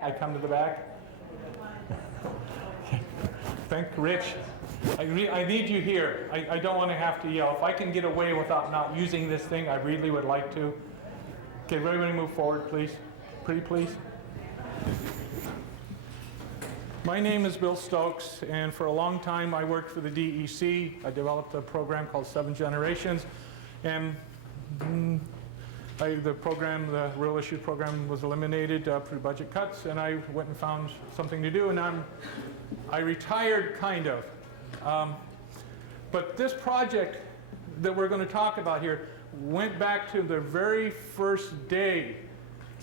I come to the back. Thank Rich. I need you here. I don't want to have to yell. If I can get away without not using this thing, I really would like to. Okay, everybody move forward, please. Pretty please. My name is Bill Stokes, and for a long time I worked for the DEC. I developed a program called 7 Generations, and the real issue program was eliminated through budget cuts, and I went and found something to do, and I retired kind of. But this project that we're going to talk about here went back to the very first day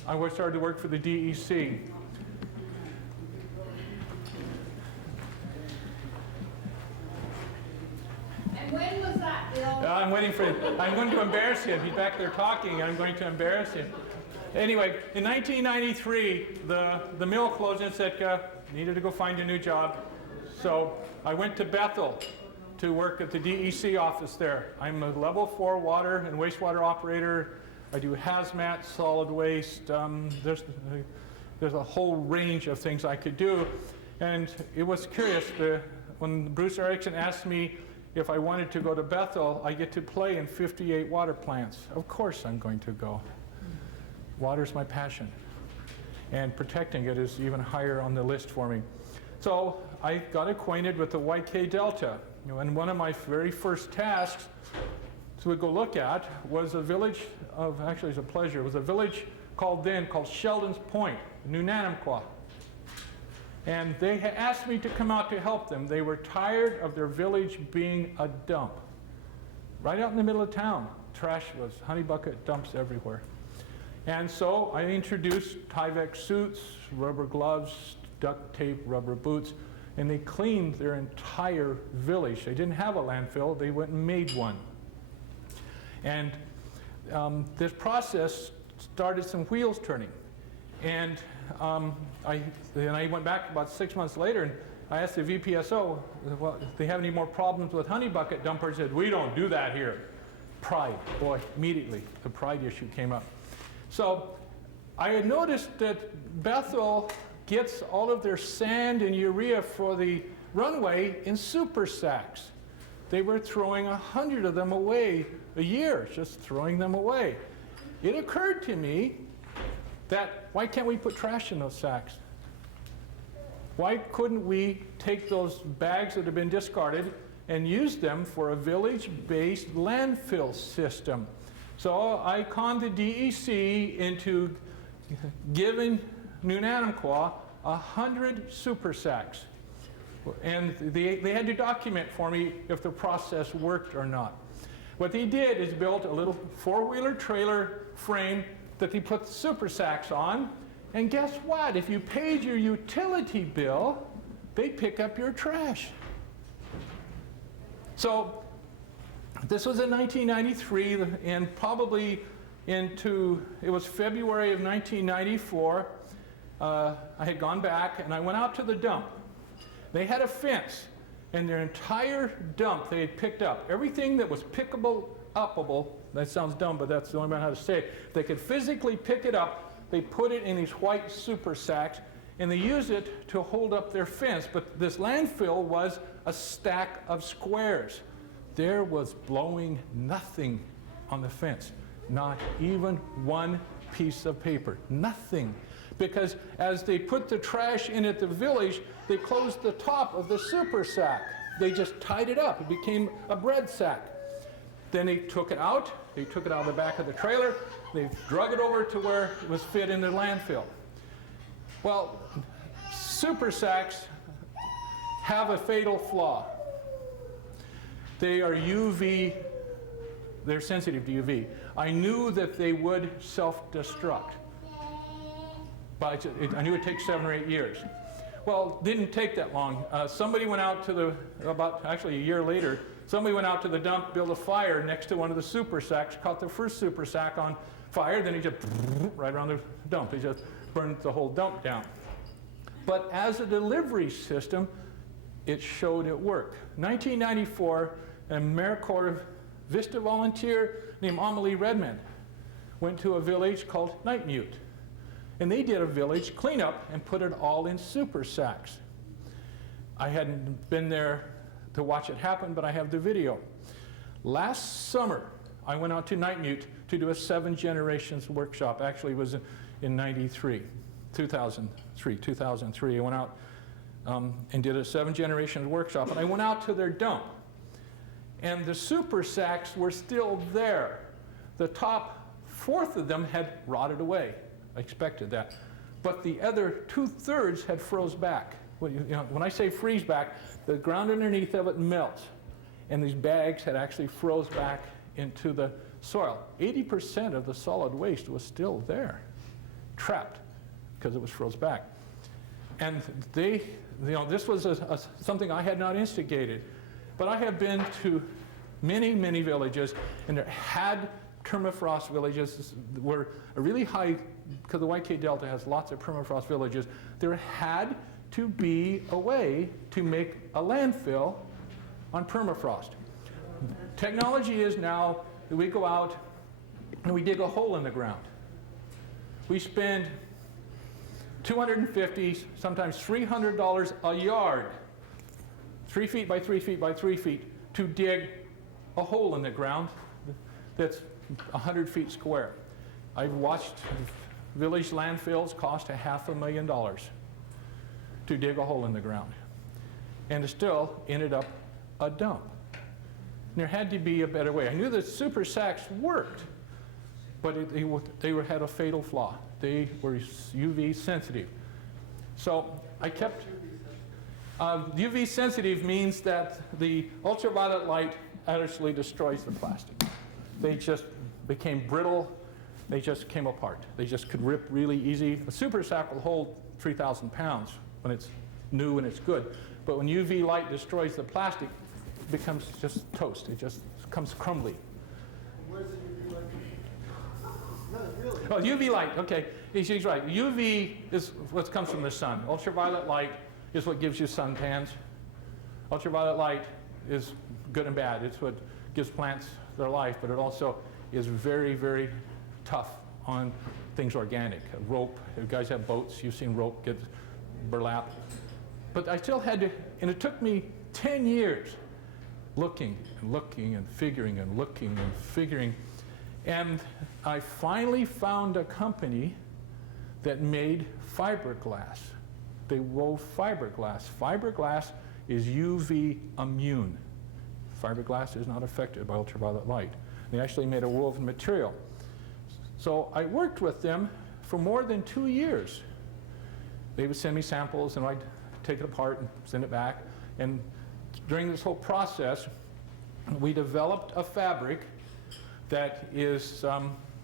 I started to work for the DEC. And when was that, Bill? I'm waiting for him. I'm going to embarrass him. He's back there talking. I'm going to embarrass him. Anyway, in 1993, the mill closed in Sitka. Needed to go find a new job. So I went to Bethel to work at the DEC office there. I'm a level 4 water and wastewater operator. I do hazmat, solid waste. There's a whole range of things I could do. And it was curious. When Bruce Erickson asked me if I wanted to go to Bethel, I get to play in 58 water plants. Of course I'm going to go. Water's my passion. And protecting it is even higher on the list for me. So I got acquainted with the YK Delta. And one of my very first tasks to go look at was a village of, actually it's a pleasure, it was a village called Sheldon's Point, New Nanamqua. And they had asked me to come out to help them. They were tired of their village being a dump. Right out in the middle of town, trash was, honey bucket dumps everywhere. And so I introduced Tyvek suits, rubber gloves, duct tape, rubber boots, and they cleaned their entire village. They didn't have a landfill, they went and made one. And this process started some wheels turning. And then I went back about 6 months later and I asked the VPSO, well, if they have any more problems with honey bucket dumpers. They said, we don't do that here. Pride, boy, immediately the pride issue came up. So I had noticed that Bethel gets all of their sand and urea for the runway in super sacks. They were throwing 100 of them away a year, just throwing them away. It occurred to me that why can't we put trash in those sacks? Why couldn't we take those bags that have been discarded and use them for a village-based landfill system? So I conned the DEC into giving New Nanamqua 100 super sacks. And they had to document for me if the process worked or not. What they did is built a little 4-wheeler trailer frame that they put the super sacks on. And guess what? If you paid your utility bill, they'd pick up your trash. So this was in 1993, and probably it was February of 1994. I had gone back and I went out to the dump. They had a fence, and their entire dump they had picked up. Everything that was pickable, uppable, that sounds dumb, but that's the only way I know how to say it. They could physically pick it up. They put it in these white super sacks, and they used it to hold up their fence. But this landfill was a stack of squares. There was blowing nothing on the fence, not even one piece of paper, nothing. Because as they put the trash in at the village, they closed the top of the super sack. They just tied it up. It became a bread sack. Then they took it out. They took it out of the back of the trailer. They drug it over to where it was fit in the landfill. Well, super sacks have a fatal flaw. They are UV, they're sensitive to UV. I knew that they would self-destruct, but I knew it would take 7 or 8 years. Well, it didn't take that long. Somebody went out to actually a year later, somebody went out to the dump, built a fire next to one of the super sacks, caught the first super sack on fire, then he just right around the dump. He just burned the whole dump down. But as a delivery system, it showed it worked. 1994, an AmeriCorps Vista volunteer named Amelie Redmond went to a village called Nightmute. And they did a village cleanup and put it all in super sacks. I hadn't been there to watch it happen, but I have the video. Last summer, I went out to Night Mute to do a 7 generations workshop. Actually, it was in 2003. I went out and did a 7 generations workshop, and I went out to their dump. And the super sacks were still there. The top fourth of them had rotted away. I expected that. But the other 2/3 had froze back. When I say freeze back, the ground underneath of it melts. And these bags had actually froze back into the soil. 80% of the solid waste was still there, trapped, because it was froze back. And this was something I had not instigated. But I have been to many, many villages, and there had permafrost villages were a really high, because the YK Delta has lots of permafrost villages. There had to be a way to make a landfill on permafrost. Technology is now that we go out and we dig a hole in the ground. We spend $250, sometimes $300 a yard, 3 feet by 3 feet by 3 feet, to dig a hole in the ground that's 100 feet square. I've watched village landfills cost $500,000 to dig a hole in the ground. And it still ended up a dump. And there had to be a better way. I knew that super sacks worked, but they had a fatal flaw. They were UV sensitive. So I kept, UV sensitive means that the ultraviolet light actually destroys the plastic. They just became brittle. They just came apart. They just could rip really easy. A super sack will hold 3,000 pounds when it's new and it's good. But when UV light destroys the plastic, it becomes just toast. It just becomes crumbly. Where's the UV light? No, really. Oh, UV light, okay. He's right. UV is what comes from the sun. Ultraviolet light is what gives you suntans. Ultraviolet light is good and bad. It's what gives plants their life, but it also is very, very tough on things organic. Rope, you guys have boats, you've seen rope get burlap. But I still had to, and it took me 10 years looking and looking and figuring and looking and figuring. And I finally found a company that made fiberglass. They wove fiberglass. Fiberglass is UV immune. Fiberglass is not affected by ultraviolet light. They actually made a woven material. So I worked with them for more than 2 years. They would send me samples and I'd take it apart and send it back. And during this whole process, we developed a fabric that is,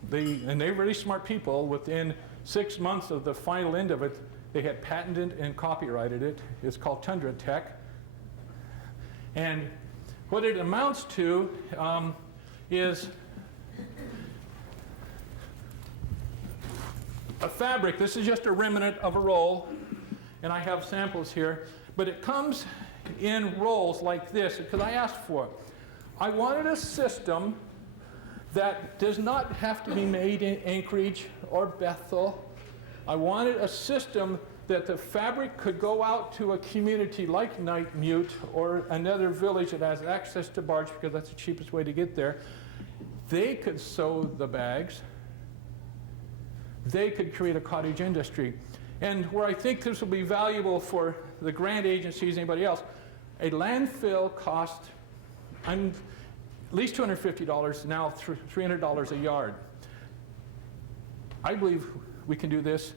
they're really smart people. Within 6 months of the final end of it, they had patented and copyrighted it. It's called Tundra Tech. And what it amounts to is a fabric. This is just a remnant of a roll, and I have samples here, but it comes in rolls like this because I asked for it. I wanted a system that does not have to be made in Anchorage or Bethel. I wanted a system that the fabric could go out to a community like Night Mute or another village that has access to barge because that's the cheapest way to get there. They could sew the bags. They could create a cottage industry. And where I think this will be valuable for the grant agencies, anybody else, a landfill costs at least $250, now $300 a yard. I believe we can do this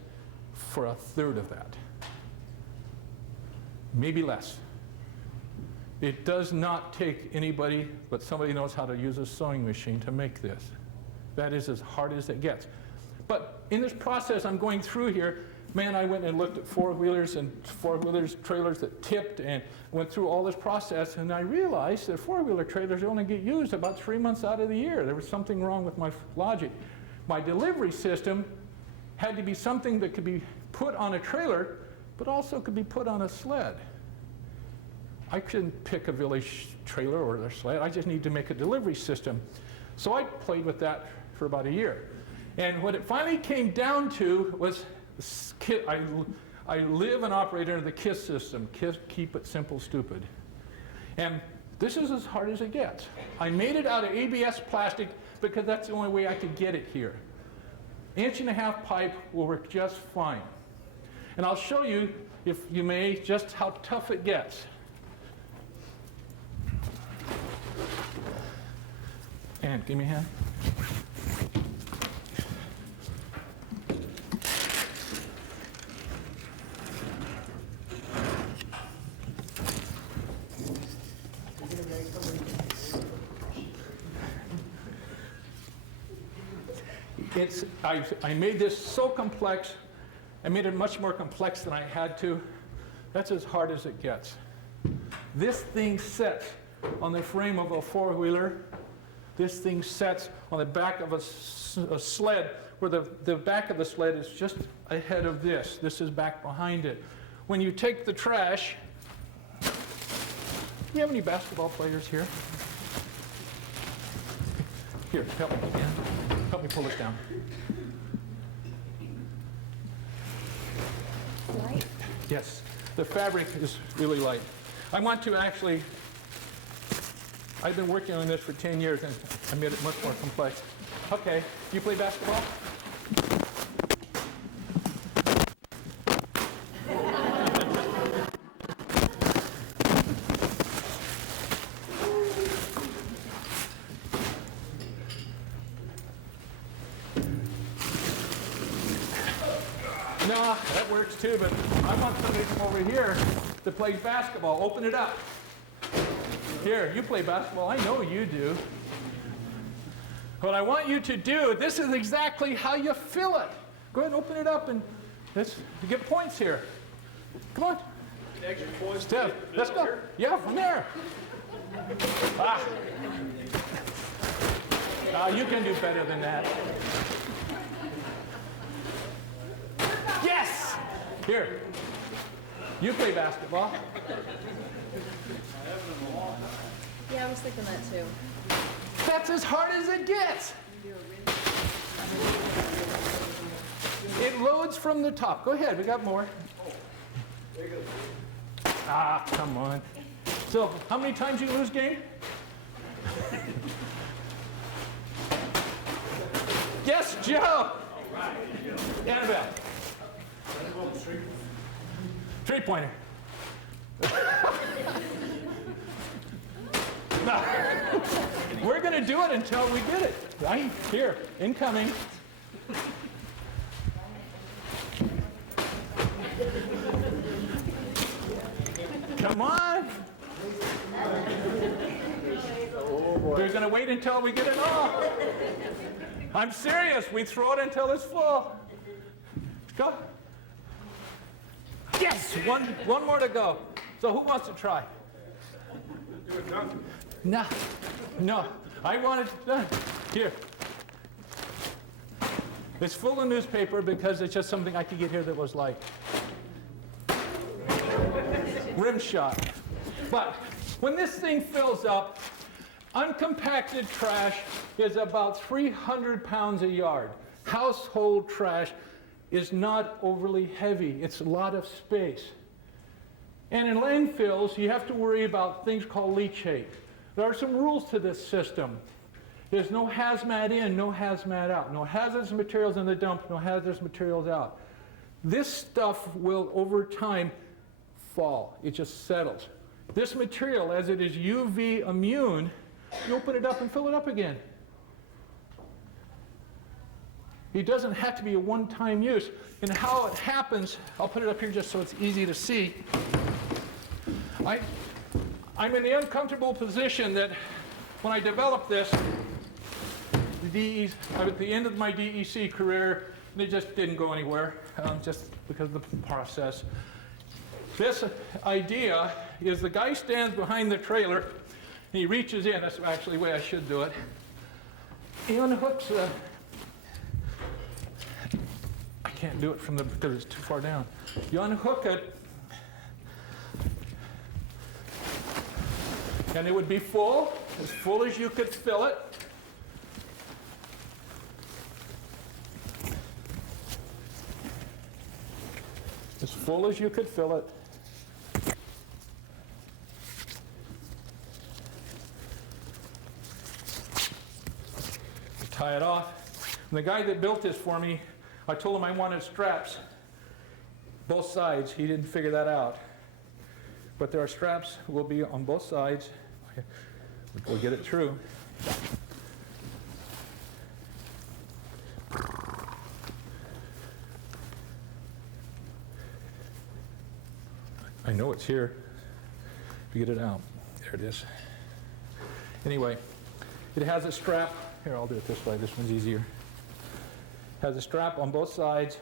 for 1/3 of that. Maybe less. It does not take anybody but somebody who knows how to use a sewing machine to make this. That is as hard as it gets. But in this process I'm going through here, man, I went and looked at four-wheelers and four-wheelers trailers that tipped and went through all this process, and I realized that four-wheeler trailers only get used about 3 months out of the year. There was something wrong with my logic. My delivery system had to be something that could be put on a trailer, but also could be put on a sled. I couldn't pick a village trailer or a sled. I just needed to make a delivery system. So I played with that for about a year. And what it finally came down to was I live and operate under the KISS system. KISS, keep it simple, stupid. And this is as hard as it gets. I made it out of ABS plastic because that's the only way I could get it here. 1.5-inch pipe will work just fine. And I'll show you, if you may, just how tough it gets. And give me a hand. I made this so complex. I made it much more complex than I had to. That's as hard as it gets. This thing sets on the frame of a four-wheeler. This thing sets on the back of a sled, where the back of the sled is just ahead of this. This is back behind it. When you take the trash, do you have any basketball players here? Here, help me again. Help me pull this down. Light? Yes, the fabric is really light. I want to actually, I've been working on this for 10 years and I made it much more complex. Okay, you play basketball? No, that works too, but I want somebody from over here that plays basketball. Open it up. Here, you play basketball. I know you do. What I want you to do, this is exactly how you fill it. Go ahead and open it up and you get points here. Come on. Extra points. Steph, let's go. Yeah, from there. You can do better than that. Yes! Here. You play basketball. Yeah, I was thinking that too. That's as hard as it gets. It loads from the top. Go ahead, we got more. Come on. So, how many times you lose game? Yes, Joe! Annabelle. Three-pointer. We're going to do it until we get it. Right here, incoming. Come on. We're going to wait until we get it all. I'm serious. We throw it until it's full. Go. Yes, one more to go. So who wants to try? No. I want it done. Here. It's full of newspaper because it's just something I could get here that was like rim shot. But when this thing fills up, uncompacted trash is about 300 pounds a yard. Household trash is not overly heavy. It's a lot of space. And in landfills, you have to worry about things called leachate. There are some rules to this system. There's no hazmat in, no hazmat out. No hazardous materials in the dump, no hazardous materials out. This stuff will, over time, fall. It just settles. This material, as it is UV immune, you open it up and fill it up again. It doesn't have to be a one-time use. And how it happens, I'll put it up here just so it's easy to see. I'm in the uncomfortable position that when I developed this, I'm at the end of my DEC career, and it just didn't go anywhere, just because of the process. This idea is the guy stands behind the trailer, and he reaches in. That's actually the way I should do it. He unhooks I can't do it from because it's too far down. You unhook it, and it would be full as you could fill it. as full as you could fill it. You tie it off. And the guy that built this for me, I told him I wanted straps, both sides. He didn't figure that out. But there are straps will be on both sides. We'll get it through. I know it's here. If you get it out. There it is. Anyway, it has a strap. Here, I'll do it this way. This one's easier. Has a strap on both sides.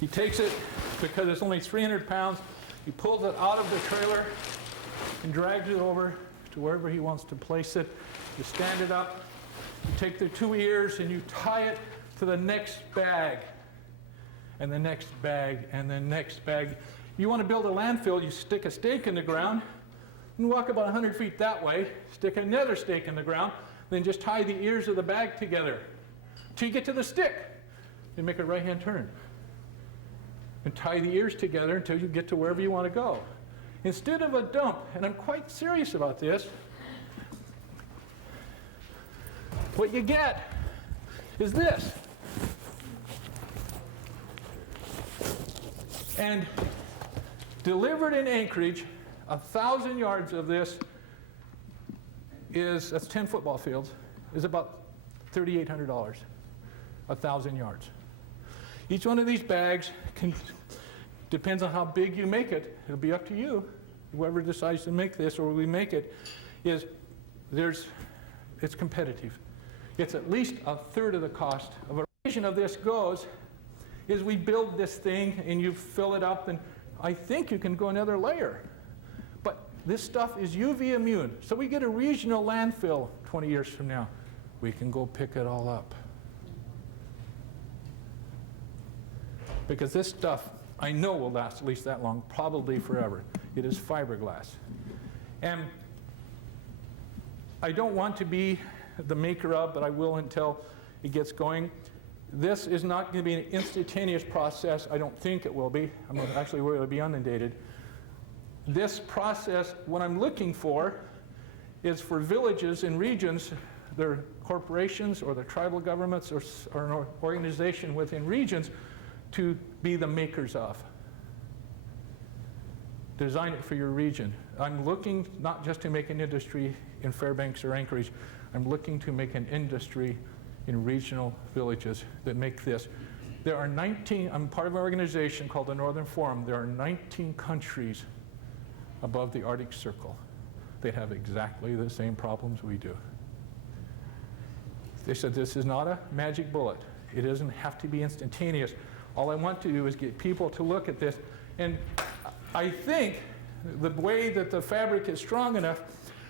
He takes it, because it's only 300 pounds, he pulls it out of the trailer and drags it over to wherever he wants to place it. You stand it up, you take the two ears and you tie it to the next bag, and the next bag, and the next bag. You want to build a landfill, you stick a stake in the ground, and walk about 100 feet that way, stick another stake in the ground, then just tie the ears of the bag together till you get to the stick, and make a right-hand turn. And tie the ears together until you get to wherever you want to go. Instead of a dump, and I'm quite serious about this, what you get is this. And delivered in Anchorage, 1,000 yards of this that's 10 football fields, is about $3,800, 1,000 yards. Each one of these bags depends on how big you make it. It'll be up to you, whoever decides to make this or we make it, it's competitive. It's at least a third of the cost of a vision of this goes is we build this thing and you fill it up, and I think you can go another layer. But this stuff is UV immune. So we get a regional landfill 20 years from now. We can go pick it all up. Because this stuff, I know will last at least that long, probably forever. It is fiberglass. And I don't want to be the maker of, but I will until it gets going. This is not going to be an instantaneous process. I don't think it will be. I'm actually worried it'll be inundated. This process, what I'm looking for is for villages and regions, their corporations or their tribal governments or an organization within regions to be the makers of. Design it for your region. I'm looking not just to make an industry in Fairbanks or Anchorage. I'm looking to make an industry in regional villages that make this. There are 19, I'm part of an organization called the Northern Forum. There are 19 countries above the Arctic Circle that have exactly the same problems we do. They said this is not a magic bullet. It doesn't have to be instantaneous. All I want to do is get people to look at this. And I think the way that the fabric is strong enough,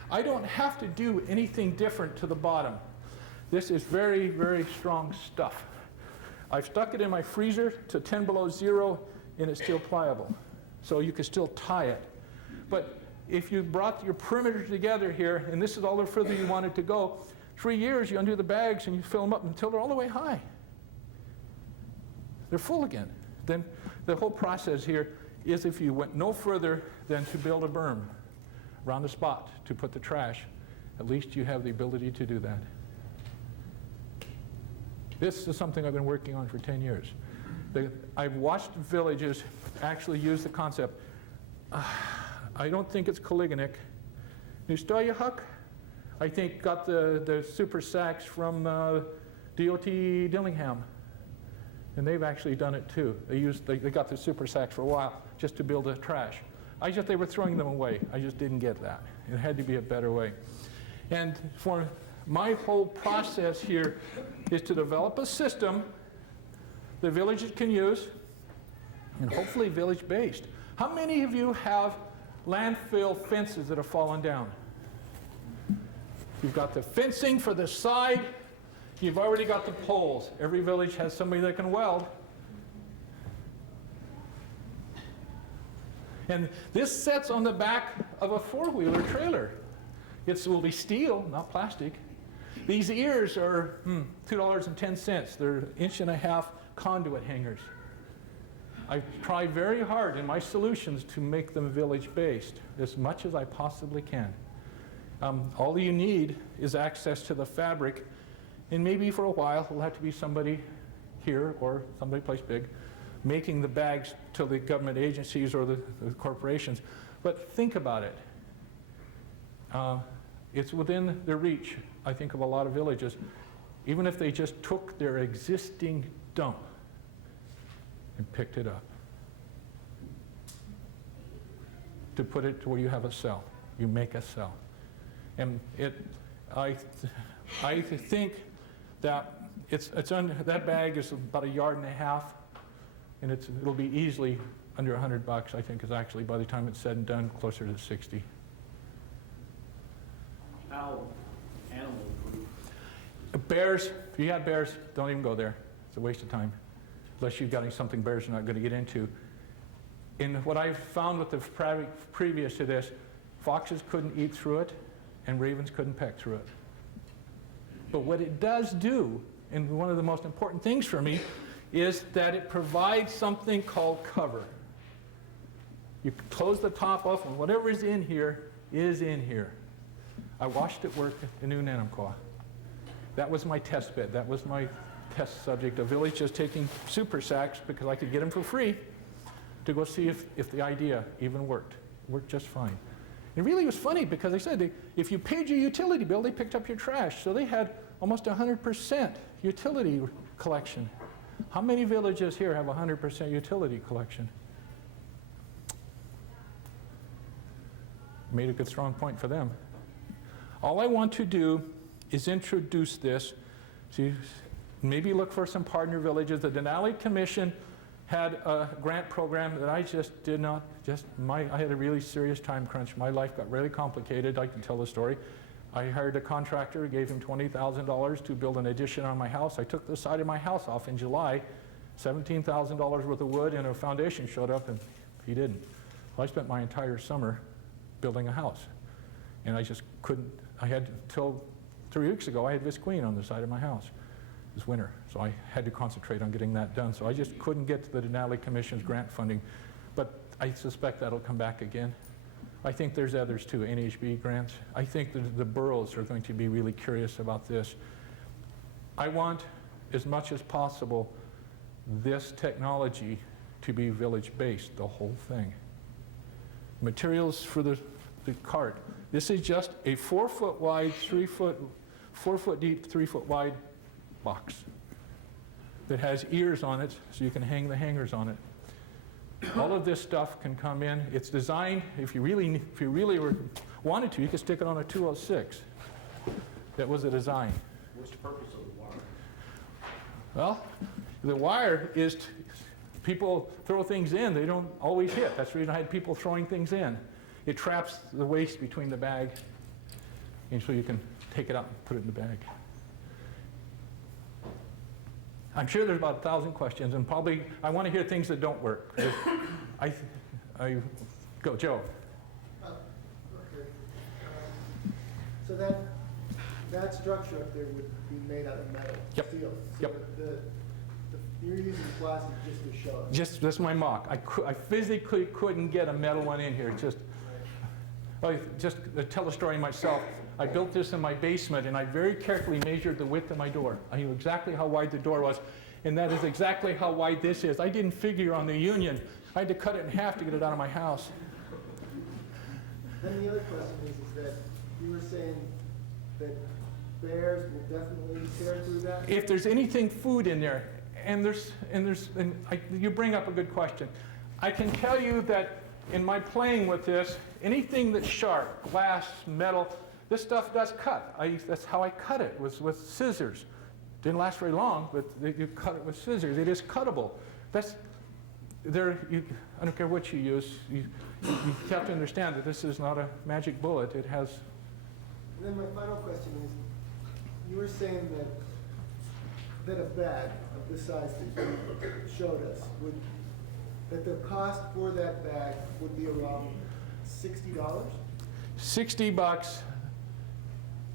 I don't have to do anything different to the bottom. This is very, very strong stuff. I've stuck it in my freezer to 10 below zero, and it's still pliable. So you can still tie it. But if you brought your perimeter together here, and this is all the further you want it to go, 3 years you undo the bags and you fill them up until they're all the way high. They're full again. Then the whole process here is if you went no further than to build a berm around the spot to put the trash, at least you have the ability to do that. This is something I've been working on for 10 years. I've watched villages actually use the concept. I don't think it's Kaligonic. Nustayahuk, I think, got the super sacks from DOT Dillingham. And they've actually done it too. They got the super sacks for a while just to build the trash. They were throwing them away. I just didn't get that. It had to be a better way. And for my whole process here is to develop a system the villages can use, and hopefully village-based. How many of you have landfill fences that have fallen down? You've got the fencing for the side. You've already got the poles. Every village has somebody that can weld. And this sets on the back of a four-wheeler trailer. It will be steel, not plastic. These ears are $2.10. They're 1.5-inch conduit hangers. I try very hard in my solutions to make them village-based as much as I possibly can. All you need is access to the fabric, and maybe for a while it'll have to be somebody here or somebody place big making the bags to the government agencies or the corporations. But think about it. It's within the reach, I think, of a lot of villages, even if they just took their existing dump and picked it up to put it to where you have a cell. You make a cell. And I think that that bag is about 1.5 yards, and it'll be easily under $100. I think is actually, by the time it's said and done, closer to 60. How animal proof? Bears, if you have bears, don't even go there. It's a waste of time. Unless you've got something bears are not going to get into. In what I've found with the previous to this, foxes couldn't eat through it, and ravens couldn't peck through it. But what it does do, and one of the most important things for me, is that it provides something called cover. You close the top off, and whatever is in here is in here. I watched it work in New Nanamqua. That was my test bed. That was my test subject. A village just taking super sacks, because I could get them for free, to go see if the idea even worked. It worked just fine. It really was funny, because they said if you paid your utility bill, they picked up your trash. So they had almost 100% utility collection. How many villages here have 100% utility collection? Made a good strong point for them. All I want to do is introduce this. See, maybe look for some partner villages. The Denali Commission had a grant program that I just did not, I had a really serious time crunch. My life got really complicated. I can tell the story. I hired a contractor, gave him $20,000 to build an addition on my house. I took the side of my house off in July. $17,000 worth of wood and a foundation showed up, and he didn't. So I spent my entire summer building a house. And I just couldn't, I had, till 3 weeks ago, I had visqueen on the side of my house. It was winter, so I had to concentrate on getting that done. So I just couldn't get to the Denali Commission's grant funding. But I suspect that'll come back again. I think there's others too, NHB grants. I think the boroughs are going to be really curious about this. I want, as much as possible, this technology to be village-based, the whole thing. Materials for the cart. This is just a 4-foot wide, 4-foot deep, 3-foot wide box that has ears on it, so you can hang the hangers on it. All of this stuff can come in. It's designed, if you really wanted to, you could stick it on a 206. That was the design. What's the purpose of the wire? Well, the wire is, people throw things in, they don't always hit. That's the reason I had people throwing things in. It traps the waste between the bag, and so you can take it out and put it in the bag. I'm sure there's about 1,000 questions, and probably I want to hear things that don't work. I go, Joe. Okay. So that structure up there would be made out of metal, Yep. steel. So Yep. you're using plastic just to show it. Just that's my mock. I physically couldn't get a metal one in here. Just to tell a story myself. I built this in my basement, and I very carefully measured the width of my door. I knew exactly how wide the door was, and that is exactly how wide this is. I didn't figure on the union. I had to cut it in half to get it out of my house. Then the other question is that you were saying that bears will definitely tear through that? If there's anything food in there, you bring up a good question. I can tell you that in my playing with this, anything that's sharp, glass, metal, this stuff does cut. That's how I cut it, was with scissors. Didn't last very long, but you cut it with scissors. It is cuttable. I don't care what you use. You have to understand that this is not a magic bullet. It has. And then my final question is, you were saying that a bag of the size that you showed us that the cost for that bag would be around $60? $60.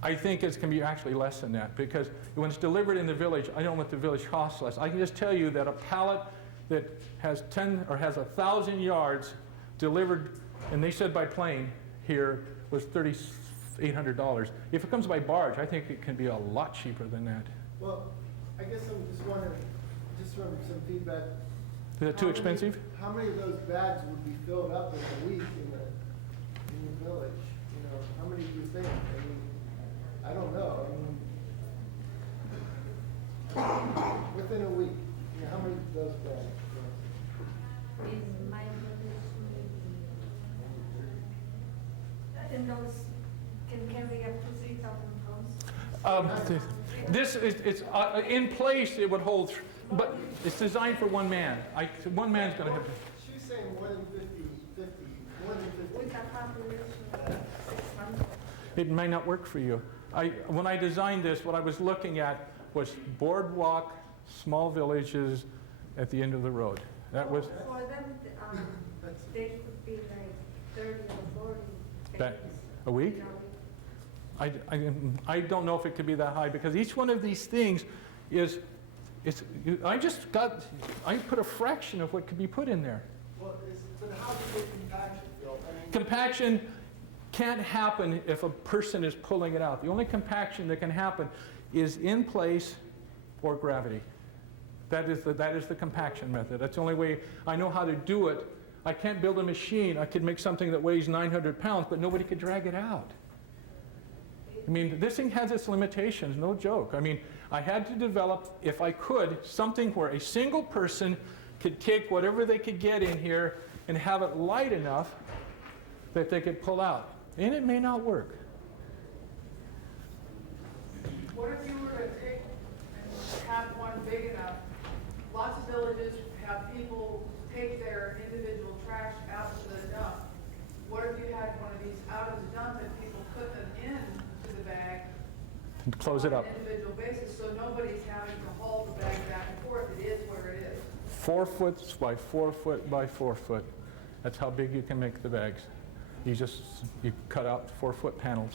I think it's going to be actually less than that, because when it's delivered in the village, I don't want the village cost less. I can just tell you that a pallet that has 10 or has 1,000 yards delivered, and they said by plane here, was $3,800. If it comes by barge, I think it can be a lot cheaper than that. Well, I guess I'm just wondering, just from some feedback. Is that too expensive? How many of those bags would be filled up in a week in the village? You know, how many do you think? I mean, I don't know. I mean, within a week, you know, how many of those bags? In my and those can carry up to 3,000 pounds. This is, it's in place, it would hold, but it's designed for one man. One man's going to have to. She's saying more than 50, more than 50. With a population of 600. It might not work for you. When I designed this, what I was looking at was boardwalk, small villages at the end of the road. That was For them, they could be like 30 or 40 that babies a week. in a week. I don't know if it could be that high, because each one of these things is, I put a fraction of what could be put in there. Well, but how do you get compaction, Bill? I mean, Compaction can't happen if a person is pulling it out. The only compaction that can happen is in place or gravity. That is the compaction method. That's the only way I know how to do it. I can't build a machine. I could make something that weighs 900 pounds, but nobody could drag it out. I mean, this thing has its limitations, no joke. I mean, I had to develop, if I could, something where a single person could take whatever they could get in here and have it light enough that they could pull out. And it may not work. What if you were to take and have one big enough? Lots of villages have people take their individual trash out to the dump. What if you had one of these out of the dump and people put them into the bag And close it up. on an individual basis, so nobody's having to haul the bag back and forth? It is where it is. 4 foot by 4 foot by 4 foot. That's how big you can make the bags. You cut out 4 foot panels.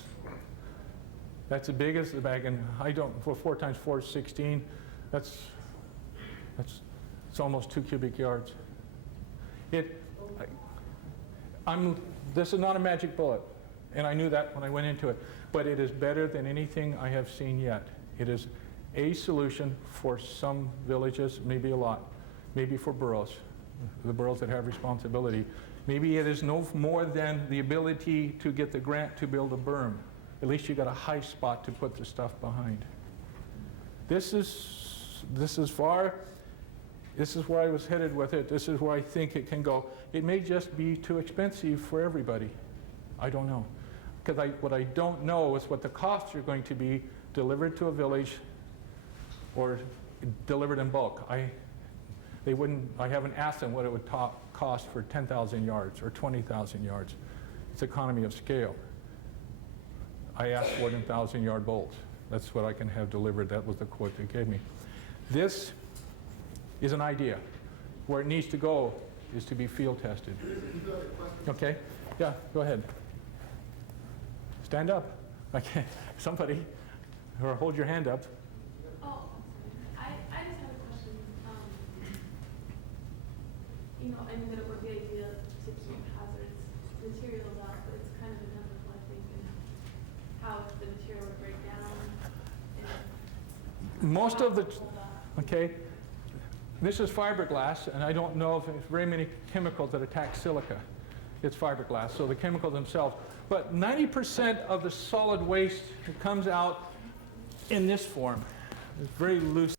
That's as big as the bag, and for 4 times 4 is 16. It's almost 2 cubic yards. This is not a magic bullet, and I knew that when I went into it, but it is better than anything I have seen yet. It is a solution for some villages, maybe a lot, maybe for boroughs, the boroughs that have responsibility. Maybe it is no more than the ability to get the grant to build a berm. At least you got a high spot to put the stuff behind. This is where I was headed with it. This is where I think it can go. It may just be too expensive for everybody. I don't know. Because what I don't know is what the costs are going to be delivered to a village or delivered in bulk. I haven't asked them what it would cost for 10,000 yards or 20,000 yards. It's economy of scale. I asked for 1,000-yard bolts. That's what I can have delivered. That was the quote they gave me. This is an idea. Where it needs to go is to be field tested. Okay? Yeah, go ahead. Stand up. Okay. Somebody, or hold your hand up. Oh, I just have a question. I mean, that it would be ideal to keep hazardous materials out, but it's kind of inevitable, I think, in how the material would break down. Most of the, okay, this is fiberglass, and I don't know if there's very many chemicals that attack silica. It's fiberglass, so the chemicals themselves. But 90% of the solid waste comes out in this form. It's very loose